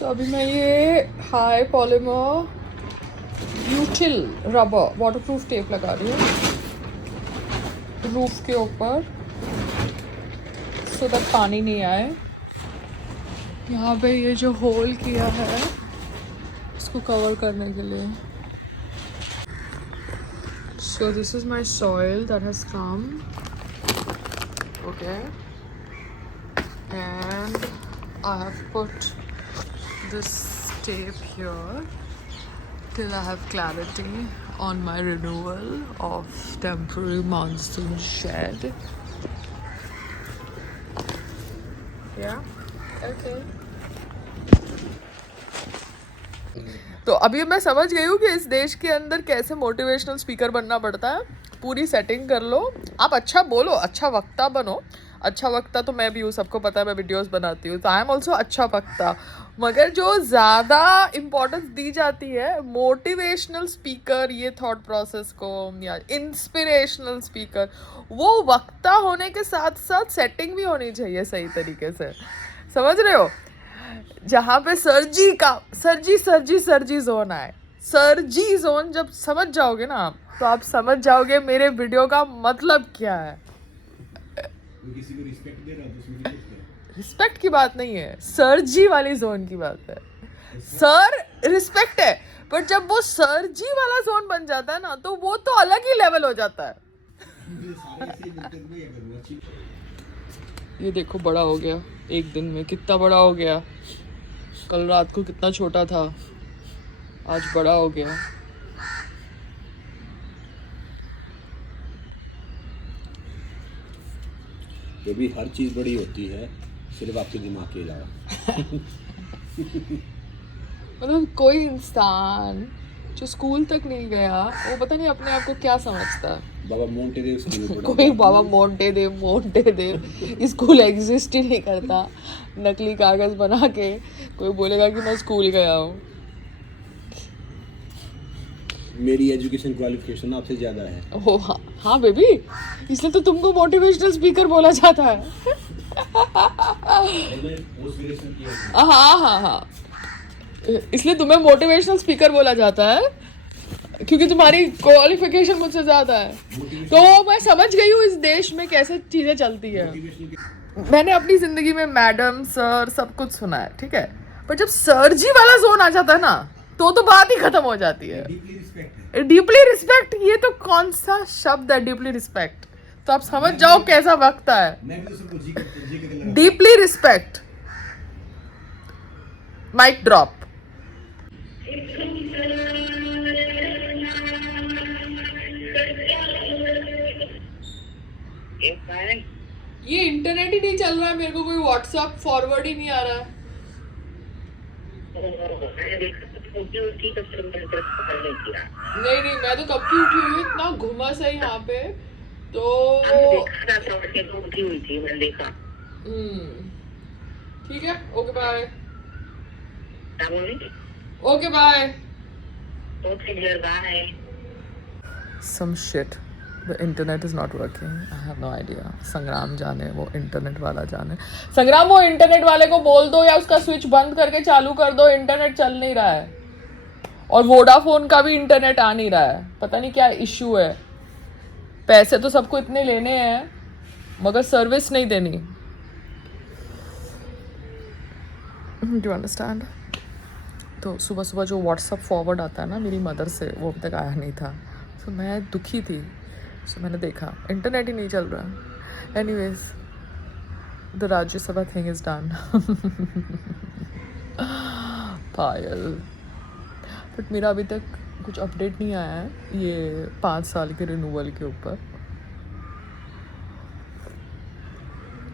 तो अभी मैं ये high polymer butyl rubber waterproof tape लगा रही हूँ रूफ के ऊपर, सो दैट पानी नहीं आए। यहाँ पे ये जो होल किया है इसको कवर करने के लिए। So this is my soil that has come, okay, and I have put this tape here till I have clarity on my renewal of temporary monsoon shed. Yeah, okay. तो अभी मैं समझ गई हूँ कि इस देश के अंदर कैसे मोटिवेशनल स्पीकर बनना पड़ता है। पूरी सेटिंग कर लो, आप अच्छा बोलो, अच्छा वक्ता बनो। अच्छा वक्ता तो मैं भी हूँ, सबको पता है, मैं वीडियोस बनाती हूँ, तो आई एम ऑल्सो अच्छा वक्ता। मगर जो ज़्यादा इम्पोर्टेंस दी जाती है मोटिवेशनल स्पीकर, ये थॉट प्रोसेस को, या इंस्पिरेशनल स्पीकर, वो वक्ता होने के साथ साथ सेटिंग भी होनी चाहिए सही तरीके से। समझ रहे हो? जहाँ पे सरजी जोन आए, सरजी जोन जब समझ जाओगे ना आप, तो आप समझ जाओगे मेरे वीडियो का मतलब क्या है। किसी को रिस्पेक्ट दे रहा है तो उसमें कुछ है। रिस्पेक्ट की बात नहीं है, सरजी वाली जोन की बात है। सर रिस्पेक्ट है, पर जब वो सरजी वाला जोन बन जाता है ना, तो वो तो अलग ही लेवल हो जाता है। ये देखो बड़ा हो गया एक दिन में, कितना बड़ा हो गया। कल रात को कितना छोटा था, आज बड़ा हो गया। ये भी हर चीज़ बड़ी होती है, सिर्फ आपके दिमाग के अलावा। मतलब कोई इंसान जो स्कूल तक नहीं गया, वो पता नहीं अपने आप को क्या समझता है। बाबा मोंटे देव स्कूल में पढ़ा। कोई बाबा मोंटे देव स्कूल एग्जिस्ट ही नहीं करता। नकली कागज बना के कोई बोलेगा कि मैं स्कूल गया हूँ। मेरी एजुकेशन क्वालिफिकेशन आपसे ज़्यादा है। ओ हाँ बेबी, इसलिए तो तुमको मोटिवेशनल स्पीकर बोला जाता है। हाँ, इसलिए तुम्हें मोटिवेशनल स्पीकर बोला जाता है क्योंकि तुम्हारी क्वालिफिकेशन मुझसे ज्यादा है। तो मैं समझ गई हूँ इस देश में कैसे चीजें चलती है। मैंने अपनी जिंदगी में मैडम, सर सब कुछ सुना है, ठीक है, पर जब सर जी वाला जोन आ जाता है ना, तो बात ही खत्म हो जाती है। डीपली रिस्पेक्ट, ये तो कौन सा शब्द है, डीपली रिस्पेक्ट। तो आप समझ जाओ कैसा वक्त है। Deeply respect, mike drop. ये इंटरनेट ही नहीं चल रहा है, मेरे को कोई व्हाट्सएप फॉरवर्ड ही नहीं आ रहा है। नहीं, मैं तो कब की उठी हुई, इतना घुमा सा यहाँ पे तो ठीक है। Okay bye. Okay bye. Some shit. The internet is not working. I have no idea. संग्राम जाने, वो इंटरनेट वाला जाने। संग्राम, वो इंटरनेट वाले को बोल दो या उसका स्विच बंद करके चालू कर दो, इंटरनेट चल नहीं रहा है। और वोडाफोन का भी इंटरनेट आ नहीं रहा है, पता नहीं क्या इश्यू है। पैसे तो सबको इतने लेने हैं मगर सर्विस नहीं देनी। Do you understand? तो सुबह सुबह जो व्हाट्सअप फॉरवर्ड आता है ना मेरी मदर से, वो अभी तक आया नहीं था। तो मैं दुखी थी, तो मैंने देखा इंटरनेट ही नहीं चल रहा। Anyways, the Rajya Sabha thing is done. Payal, but मेरा अभी तक कुछ अपडेट नहीं आया है ये 5 साल के रिन्यूअल के ऊपर।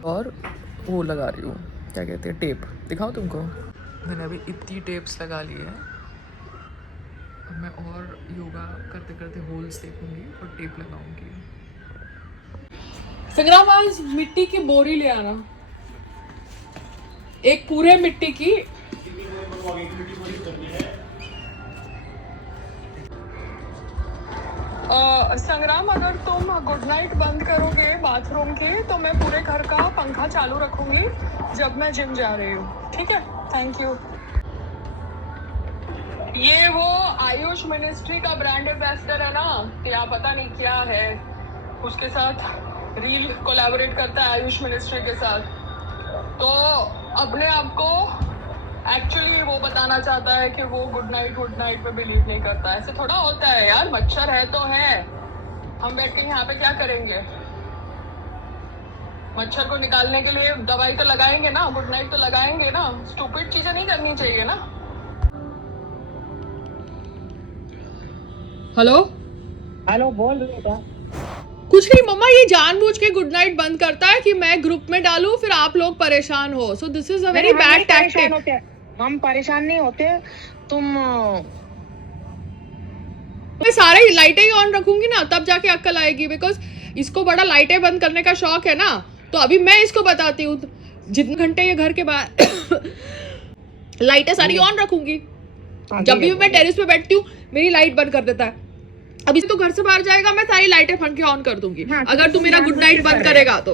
और वो लगा रही हूँ, क्या कहते हैं, टेप। दिखाऊँ तुमको? मैंने अभी इतनी टेप्स लगा ली है। मैं और योगा करते करते होल्स देखूंगी और टेप लगाऊंगी। संग्राम, आज मिट्टी की बोरी ले आना, एक पूरे मिट्टी की। संग्राम, अगर तुम गुड नाइट बंद करोगे बाथरूम की, तो मैं पूरे घर का पंखा चालू रखूंगी जब मैं जिम जा रही हूँ, ठीक है? Thank you. ये वो आयुष मिनिस्ट्री का ब्रांड एम्बेसडर है ना, क्या पता नहीं क्या है, उसके साथ रील कोलैबोरेट करता है आयुष मिनिस्ट्री के साथ। तो अपने आप को एक्चुअली वो बताना चाहता है कि वो गुड नाइट पे बिलीव नहीं करता। ऐसे थोड़ा होता है यार, मच्छर है तो है, हम बैठ के यहाँ पे क्या करेंगे? मच्छर को निकालने के लिए दवाई तो लगाएंगे ना, गुड नाइट तो लगाएंगे ना, स्टूपिड चीजें नहीं करनी चाहिए ना। हेलो हेलो, बोल बेटा। कुछ नहीं मम्मा, ये जानबूझ के गुड नाइट बंद करता है कि मैं ग्रुप में डालूं, फिर आप लोग परेशान हो। So this is a very bad tactic. हम परेशान नहीं होते, तुम मैं सारे लाइटें ही ऑन रखूंगी ना, तब जाके अक्ल आएगी। बिकॉज इसको बड़ा लाइटें बंद करने का शौक है ना, तो अभी मैं इसको बताती हूँ जितने घंटे ये घर के बाहर लाइटें सारी ऑन रखूंगी। जब भी मैं टेरेस पे बैठती हूँ मेरी लाइट बंद कर देता है। अभी तो घर से बाहर जाएगा, मैं सारी लाइटें फन के ऑन कर दूंगी। अगर तू मेरा गुड नाइट बंद करेगा तो।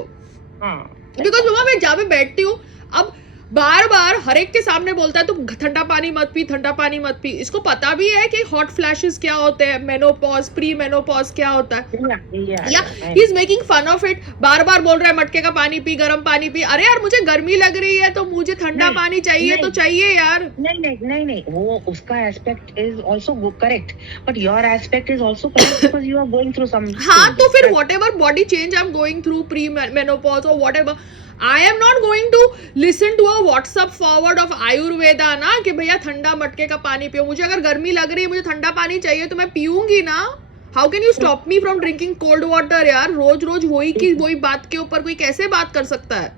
बिकॉज मम्मा मैं जहाँ पे बैठती हूँ, अब बार बार हर एक के सामने बोलता है तुम ठंडा पानी मत पी, ठंडा पानी मत पी। इसको पता भी है कि हॉट फ्लैशेस क्या होते हैं, मेनोपॉज, प्री मेनोपॉज क्या होता है, या he is making fun of it. बार बार बोल रहा है मटके का पानी पी, गर्म पानी पी। अरे यार मुझे गर्मी लग रही है तो मुझे ठंडा पानी चाहिए तो चाहिए यार। नहीं, वो उसका aspect is also correct, but your aspect is also correct because you are going through some. हाँ तो फिर whatever body change I am going through, pre menopause और whatever, I am not going to listen to a WhatsApp forward of Ayurveda ना कि भैया ठंडा मटके का पानी पियो। मुझे अगर गर्मी लग रही है, मुझे ठंडा पानी चाहिए तो मैं पीऊंगी ना। How can you stop me from drinking cold water यार? रोज रोज वही बात के ऊपर कोई कैसे बात कर सकता है?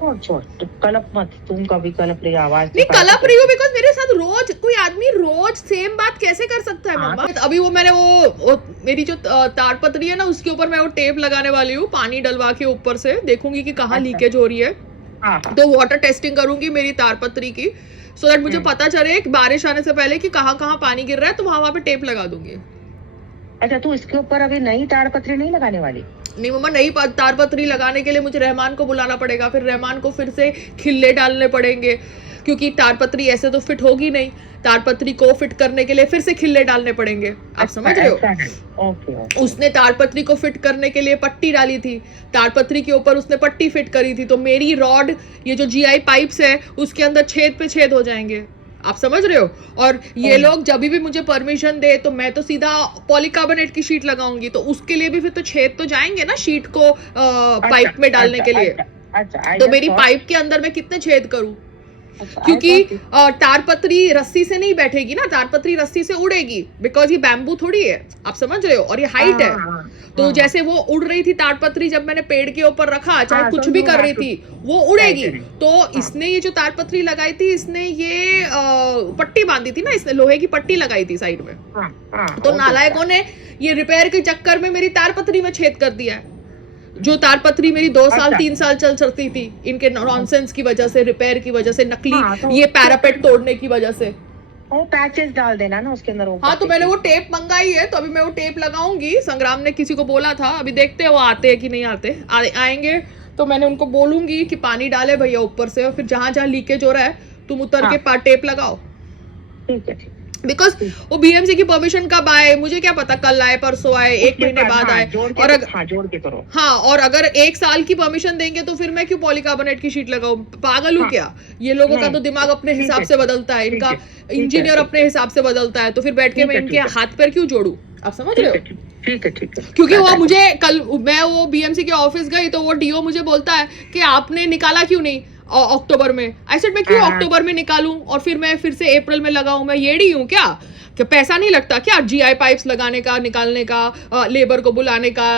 छोड़, कलप मत, तुम कभी कलप रही आवाज नहीं कलप रही हो, बिकॉज मेरे साथ रोज कोई आदमी रोज सेम बात कैसे कर सकता है मम्मा? अभी वो मैंने वो मेरी जो ताड़पत्री है ना, उसके ऊपर मैं वो टेप लगाने वाली हूँ, पानी डलवा के ऊपर से देखूंगी कि कहाँ लीकेज हो रही है। तो वाटर टेस्टिंग करूंगी मेरी ताड़पत्री की, सो दैट मुझे पता चले बारिश आने से पहले कि कहाँ कहाँ पानी गिर रहा है, तो वहां पे टेप लगा दूंगी। अच्छा, तू इसके ऊपर अभी नई ताड़पत्री नहीं लगाने वाली? नहीं मम्मा, नई तारपत्री लगाने के लिए मुझे रहमान को बुलाना पड़ेगा, फिर रहमान को फिर से खिल्ले डालने पड़ेंगे, क्योंकि तारपत्री ऐसे तो फिट होगी नहीं। तारपत्री को फिट करने के लिए फिर से खिल्ले डालने पड़ेंगे। आप समझ रहे हो? ओके। उसने तारपत्री को फिट करने के लिए पट्टी डाली थी, तारपत्री के ऊपर उसने पट्टी फिट करी थी, तो मेरी रॉड, ये जो जीआई पाइप्स है, उसके अंदर छेद पे छेद हो जाएंगे। आप समझ रहे हो? और ये लोग जब भी मुझे परमिशन दे तो मैं तो सीधा पॉलीकार्बोनेट की शीट लगाऊंगी, तो उसके लिए भी फिर तो छेद तो जाएंगे ना शीट को पाइप में डालने के लिए। तो मेरी पाइप के अंदर मैं कितने छेद करूं? क्योंकि तारपत्री रस्सी से नहीं बैठेगी ना, तारपत्री रस्सी से उड़ेगी, बिकॉज ये बैम्बू थोड़ी है। आप समझ रहे हो? और ये हाइट है, तो जैसे वो उड़ रही थी तारपत्री, जब मैंने पेड़ के ऊपर रखा, चाहे कुछ भी कर रही थी, वो उड़ेगी। तो इसने ये जो तारपत्री लगाई थी, इसने ये पट्टी बांधी थी ना, इसने लोहे की पट्टी लगाई थी साइड में। तो नालायकों ने ये रिपेयर के चक्कर में मेरी तारपत्री में छेद कर दिया है। जो तारपत्री मेरी 2 साल 3 साल चल सकती थी, इनके नॉनसेंस की वजह से, रिपेयर की वजह से, नकली ये पैरापेट तोड़ने की वजह से। वो पैचेस डाल देना ना उसके अंदर। हाँ, तो मैंने वो टेप मंगाई है, तो अभी मैं वो टेप लगाऊंगी। संग्राम ने किसी को बोला था, अभी देखते हैं वो आते हैं कि नहीं आते। आएंगे तो मैंने उनको बोलूंगी कि पानी डाले भैया ऊपर से, और फिर जहां जहां लीकेज हो रहा है तुम उतर के टेप लगाओ। ठीक है। बिकॉज वो बीएमसी की परमिशन कब आए मुझे क्या पता, कल आए, परसों आए, 1 महीने बाद आए। और जोड़ के करो। हाँ, और अगर 1 साल की परमिशन देंगे तो फिर मैं क्यों पॉलीकार्बोनेट की शीट लगाऊं? पागल हूँ क्या? ये लोगों का तो दिमाग अपने हिसाब से बदलता है, इनका इंजीनियर अपने हिसाब से बदलता है, तो फिर बैठ के मैं इनके हाथ पैर क्यों जोड़ू? आप समझ रहे हो? ठीक है। क्योंकि वो मुझे कल, मैं वो बीएमसी के ऑफिस गई तो वो डीओ मुझे बोलता है कि आपने निकाला क्यों नहीं अक्टूबर में। आई सेड मैं क्यों अक्टूबर में निकालूं और फिर मैं फिर से अप्रैल में लगाऊं? मैं येड़ी हूं क्या? पैसा नहीं लगता क्या जीआई पाइप्स लगाने का, निकालने का, लेबर को बुलाने का,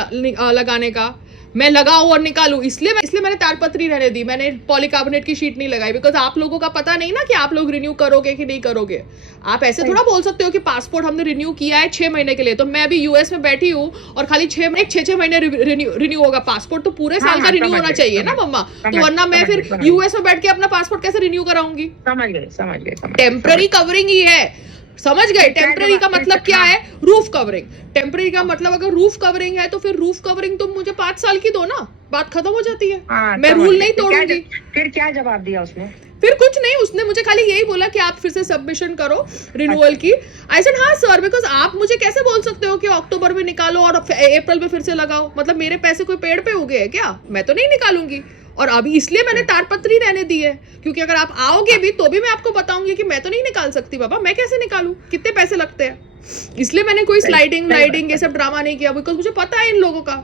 लगाने का? मैं लगाऊं और निकालूं, इसलिए मैंने तारपत्री रहने दी, मैंने पॉलीकार्बोनेट की शीट नहीं लगाई। बिकॉज आप लोगों का पता नहीं ना कि आप लोग रिन्यू करोगे कि नहीं करोगे। आप ऐसे थोड़ा बोल सकते हो कि पासपोर्ट हमने रिन्यू किया है 6 महीने के लिए, तो मैं अभी यूएस में बैठी हूँ और खाली 6 महीने रिन्यू होगा। पासपोर्ट तो पूरे साल का रिन्यू होना चाहिए ना मम्मा, तो वरना मैं फिर यूएस में बैठ के अपना पासपोर्ट कैसे रिन्यू कराऊंगी? समझ गए। टेम्पररी कवरिंग ही है, समझ गए? टेम्पररी का मतलब क्या है? Roof covering. टेम्पररी का मतलब अगर रूफ कवरिंग है तो फिर रूफ कवरिंग तुम मुझे 5 साल की दो ना, बात खत्म हो जाती है। मैं रूल नहीं तोड़ूंगी। फिर क्या जवाब दिया उसने? फिर कुछ नहीं, उसने मुझे खाली यही बोला कि आप फिर से सबमिशन करो रिन्यूअल की। आई सेड हाँ सर, बिकॉज आप मुझे कैसे बोल सकते हो कि अक्टूबर में निकालो और अप्रैल में फिर से लगाओ, मतलब मेरे पैसे कोई पेड़ पे उगे हैं क्या? मैं तो नहीं निकालूंगी। और अभी इसलिए मैंने तारपत्री रहने दी है, क्योंकि अगर आप आओगे भी तो भी मैं आपको बताऊंगी कि मैं तो नहीं निकाल सकती बाबा, मैं कैसे निकालूं, कितने पैसे लगते हैं। इसलिए मैंने कोई स्लाइडिंग ये सब ड्रामा नहीं किया, बिकॉज मुझे पता है इन लोगों का।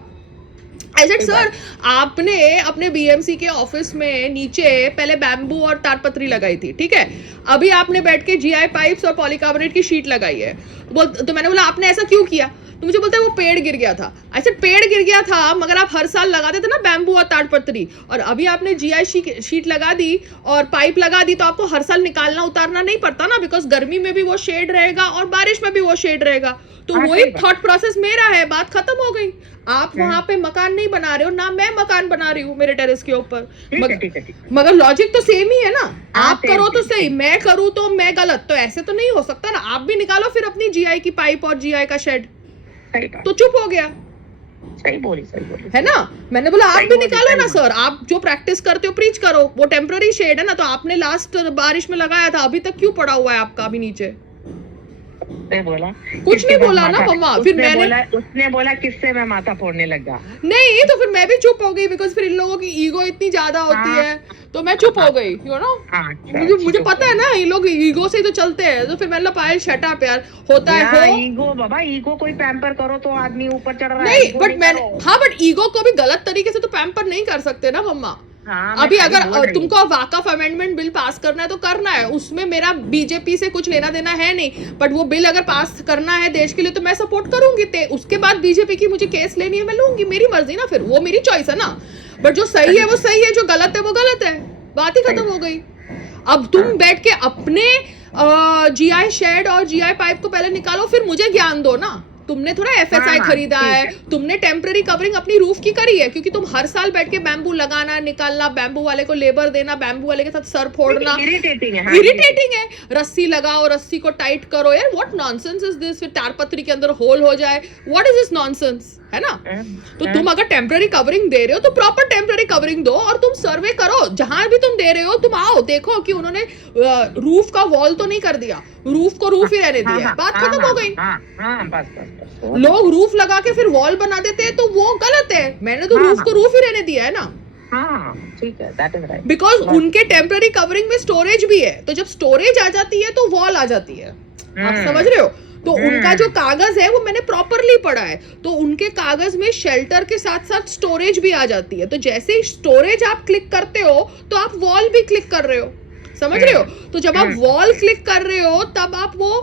आई सेड सर, आपने अपने बीएमसी के ऑफिस में नीचे पहले बैम्बू और तारपत्री लगाई थी, ठीक है, अभी आपने बैठ के जीआई पाइप्स और पॉलीकार्बोनेट की शीट लगाई है। तो मैंने बोला आपने ऐसा क्यों किया? तो मुझे बोलता है वो पेड़ गिर गया था। आई सेड पेड़ गिर गया था, मगर आप हर साल लगाते थे ना बैम्बू और तारपत्री, और अभी आपने जीआई शीट लगा दी और पाइप लगा दी, तो आपको हर साल निकालना उतारना नहीं पड़ता ना, बिकॉज गर्मी में भी वो शेड रहेगा और बारिश में भी वो शेड रहेगा। तो वही थॉट प्रोसेस मेरा है, बात खत्म हो गई। आप वहां पे मकान नहीं बना रहे हो ना, मैं मकान बना रही हूँ मेरे टेरेस के ऊपर, मगर लॉजिक तो सेम ही है ना। आप करो तो सही, मैं करूँ तो मैं गलत, तो ऐसे तो नहीं हो सकता ना। आप भी निकालो फिर अपनी जीआई की पाइप और जीआई का शेड, तो चुप हो गया। सही बोली है ना। मैंने बोला आप भी निकालो ना सर, आप जो प्रैक्टिस करते हो प्रीच करो, वो टेम्पररी शेड है ना, तो आपने लास्ट बारिश में लगाया था, अभी तक क्यों पड़ा हुआ है आपका अभी नीचे? बोला कुछ नहीं बोला ना मम्मा। फिर उसने बोला किससे मैं माथा फोड़ने लगा। नहीं, तो फिर मैं भी चुप हो गई, बिकॉज फिर इन लोगों की ईगो इतनी ज्यादा होती है, तो मैं चुप हो गई, यू नो। मुझे पता है ना, ये लोग ईगो से ही तो चलते हैं। तो फिर मैंने पायल शट अप यार, होता है ईगो बाबा, ईगो कोई पैम्पर करो तो आदमी ऊपर चढ़ रहा है। नहीं, बट मैंने बट ईगो को भी गलत तरीके से तो पैम्पर नहीं कर सकते ना मम्मा। अभी अगर तुमको वाकफ अमेंडमेंट बिल पास करना है तो करना है, उसमें मेरा बीजेपी से कुछ लेना देना है नहीं, बट वो बिल अगर पास करना है देश के लिए तो मैं सपोर्ट करूंगी। उसके बाद बीजेपी की मुझे केस लेनी है, मैं लूंगी, मेरी मर्जी ना, फिर वो मेरी चॉइस है ना। बट जो सही है वो सही है, जो गलत है वो गलत है, बात ही खत्म हो गई। अब तुम बैठ के अपने जीआई शेड और जीआई पाइप को पहले निकालो, फिर मुझे ज्ञान दो ना। तुमने थोड़ा एफएसआई खरीदा है, तुमने टेम्पररी कवरिंग अपनी रूफ की करी है, क्योंकि तुम हर साल बैठ के बैम्बू लगाना निकालना, बैम्बू वाले को लेबर देना, बैम्बू वाले के साथ सर फोड़ना, इरिटेटिंग है। रस्सी लगाओ, रस्सी को टाइट करो, यार व्हाट नॉनसेंस इज दिस। फिर तारपत्री के अंदर होल हो जाए, व्हाट इज दिस नॉनसेंस, है ना। तो तुम अगर टेम्पररी कवरिंग दे रहे हो तो प्रॉपर टेम्पररी कवरिंग दो, और तुम सर्वे करो जहां भी तुम दे रहे हो, तुम आओ देखो कि उन्होंने रूफ का वॉल तो नहीं कर दिया, रूफ को रूफ ही रहने दिया, बात खत्म हो गई। लोग रूफ लगा के फिर वॉल बना देते हैं, तो वो गलत है। मैंने तो रूफ को रूफ ही रहने दिया है ना। ठीक है, दैट इज राइट। बिकॉज उनके टेम्पररी कवरिंग में स्टोरेज भी है, तो जब स्टोरेज आ जाती है तो वॉल आ जाती है, आप समझ रहे हो। तो उनका जो कागज है वो मैंने प्रॉपरली पढ़ा है, तो उनके कागज में शेल्टर के साथ साथ स्टोरेज भी आ जाती है। तो जैसे ही स्टोरेज आप क्लिक करते हो तो आप वॉल भी क्लिक कर रहे हो, समझ रहे हो। तो जब आप वॉल क्लिक कर रहे हो तब आप वो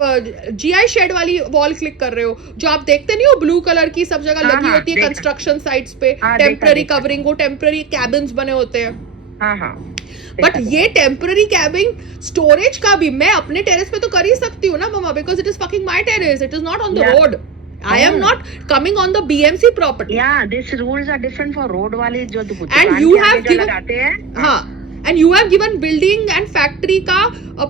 जीआई शेड वाली वॉल क्लिक कर रहे हो, जो आप देखते नहीं हो ब्लू कलर की सब जगह लगी होती है कंस्ट्रक्शन साइट्स पे, टेम्पररी कवरिंग, वो टेम्पररी कैबिन्स बने होते हैं। बट ये टेम्पररी कैबिन स्टोरेज का भी मैं अपने टेरेस पे तो कर ही सकती हूँ ना मम्मा, because it is fucking my terrace, it is not on the road. I am not coming on the BMC property. Yeah, these rules are different for road वाले जो and you have given लगाते हैं, हाँ, and you have given building and factory का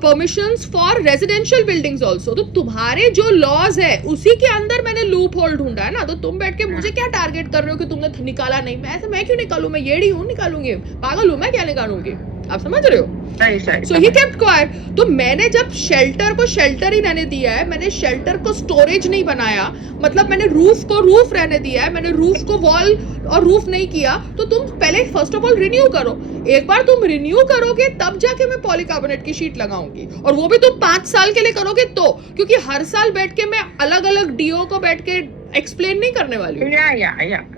permissions for residential buildings also. तो तुम्हारे जो laws है उसी के अंदर मैंने लूप होल ढूंढा है ना। तो तुम बैठ के मुझे क्या टारगेट कर रहे हो कि तुमने निकाला नहीं। मैं क्यों निकालूं, मैं येड़ी हूँ निकालूंगी, पागल हूँ मैं क्या निकालूंगी, आप समझ रहे हो। So he kept quiet. तो मैंने जब शेल्टर को शेल्टर ही रहने दिया है, मैंने शेल्टर को स्टोरेज नहीं बनाया, मतलब मैंने रूफ को रूफ रहने दिया है, मैंने रूफ को वॉल और रूफ नहीं किया। तो तुम पहले फर्स्ट ऑफ ऑल रिन्यू करो, एक बार तुम रिन्यू करोगे तब जाके मैं पॉलीकार्बोनेट की शीट लगाऊंगी, और वो भी तुम 5 साल के लिए करोगे तो, क्योंकि हर साल बैठ के मैं अलग अलग डीओ को बैठ के एक्सप्लेन नहीं करने वाली हूँ।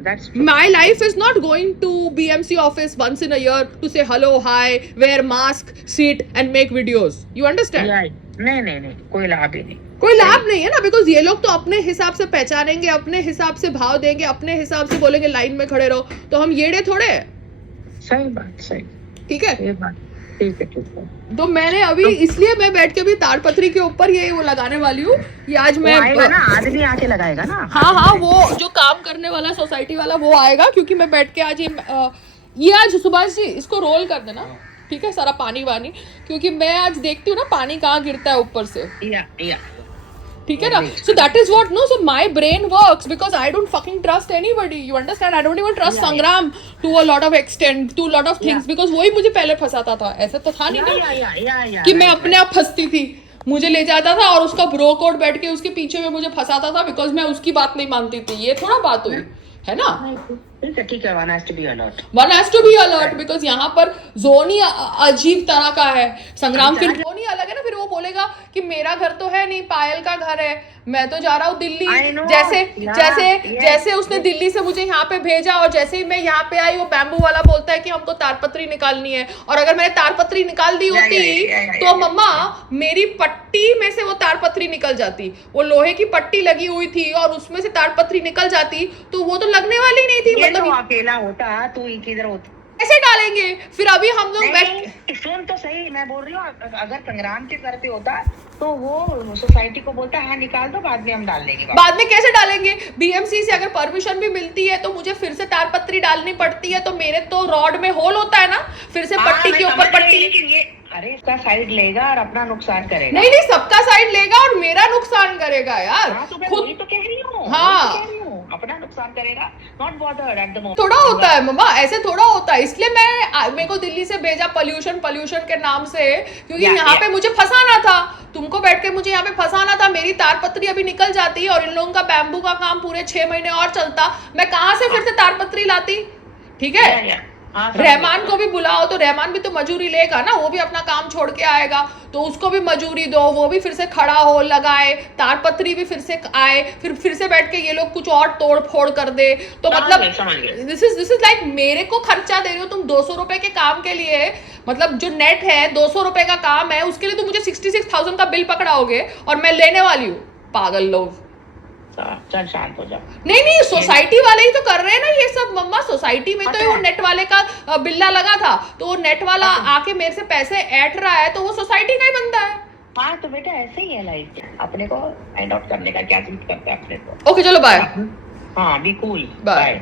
That's true. My life is not going to BMC office once in a year to say hello, hi, wear mask, sit and make videos. You understand? नहीं, कोई लाभ ही नहीं, कोई लाभ नहीं है ना, बिकॉज ये लोग तो अपने हिसाब से पहचानेंगे, अपने हिसाब से भाव देंगे, अपने हिसाब से बोलेंगे लाइन में खड़े रहो, तो हम येड़े थोड़े हैं। सही बात, सही, ठीक है, ये बात ठीक है। तो मैंने अभी इसलिए मैं बैठ के भी ताड़पत्री के ऊपर ये वो लगाने वाली हूँ। ये आज मैं ना आदमी आके लगाएगा ना। हाँ, वो जो काम करने वाला सोसाइटी वाला वो आएगा, क्योंकि मैं बैठ के आज ये आज सुभाष जी इसको रोल कर देना, ठीक है, सारा पानी वानी, क्योंकि मैं आज देखती हूँ ना पानी कहाँ गिरता है ऊपर से। ठीक है ना? So that is what, no, so my brain works because I don't fucking trust anybody, you understand? I don't even trust Sangram to a lot of extent, to a lot of things, because वही मुझे पहले फंसाता था, ऐसा तो था नहीं ना कि मैं अपने आप फंसती थी, मुझे ले जाता था और उसका ब्रो कोड बैठ के उसके पीछे में मुझे फंसाता था बिकॉज मैं उसकी बात नहीं मानती थी, ये थोड़ा बात हुई है ना? ठीक है, one has to be alert. One has to be alert because यहाँ पर जोन ही अजीब तरह का है। संग्राम फिर जोन ही अलग है ना, फिर वो बोलेगा कि मेरा घर तो है नहीं, पायल का घर है, मैं तो जा रहा हूँ दिल्ली। जैसे उसने दिल्ली से मुझे यहाँ पे भेजा और जैसे ही मैं यहाँ पे आई वो बैम्बू वाला बोलता है कि हमको तारपत्री निकालनी है, और अगर मैंने तारपत्री निकाल दी होती तो मम्मा मेरी पट्टी में से वो तारपत्री निकल जाती, वो लोहे की पट्टी लगी हुई थी और उसमें से तारपत्री निकल जाती तो वो तो लगने वाली नहीं थी। मतलब अकेला होता तू किधर होती, कैसे डालेंगे? फिर अभी हम लोग सुन तो सही, मैं बोल रही हूँ अगर संग्राम के घर पे होता तो वो सोसाइटी को बोलता है निकाल दो, बाद में हम डाल देंगे। बाद में कैसे डालेंगे? बीएमसी से अगर परमिशन भी मिलती है तो मुझे फिर से तारपत्री डालनी पड़ती है, तो मेरे तो रॉड में होल होता है ना, फिर से पट्टी के ऊपर पट्टी। लेकिन ये अरे इसका साइड लेगा और अपना नुकसान करेगा। नहीं सबका साइड लेगा और मेरा नुकसान करेगा यार। खुद तो कह रही हूँ, अपना नुकसान करेगा, not bothered at the moment. थोड़ा होता है मम्मा, ऐसे थोड़ा होता है, इसलिए मेरे को दिल्ली से भेजा पॉल्यूशन के नाम से, क्योंकि यहाँ पे मुझे फंसाना था, तुमको बैठ के मुझे यहाँ पे फंसाना था। मेरी तारपत्री अभी निकल जाती और इन लोगों का बैम्बू का काम पूरे 6 महीने और चलता, मैं कहाँ से फिर से तारपत्री लाती? ठीक है, रहमान को भी बुलाओ तो रहमान भी तो मजूरी लेगा ना, वो भी अपना काम छोड़ के आएगा तो उसको भी मजूरी दो, वो भी फिर से खड़ा हो, लगाए, तारपत्री भी फिर से आए, फिर से बैठ के ये लोग कुछ और तोड़ फोड़ कर दे। तो मतलब दिस इज लाइक मेरे को खर्चा दे रहे हो तुम 200 रुपए के काम के लिए, मतलब जो नेट है 200 रुपए का काम है उसके लिए तुम मुझे 66,000 का बिल पकड़ाओगे और मैं लेने वाली हूँ। पागल लोग। चल शांत हो जा। नहीं सोसाइटी वाले ही तो कर रहे हैं ना ये सब मम्मा, सोसाइटी में तो वो नेट वाले का बिल्ला लगा था तो वो नेट वाला आके मेरे से पैसे ऐंठ रहा है तो वो सोसाइटी का ही बनता है। हाँ तो बेटा ऐसे ही है लाइफ, अपने को फाइंड आउट करने का क्या चीज करता है अपने को। ओके चलो बाय। हाँ बी कूल, बाय।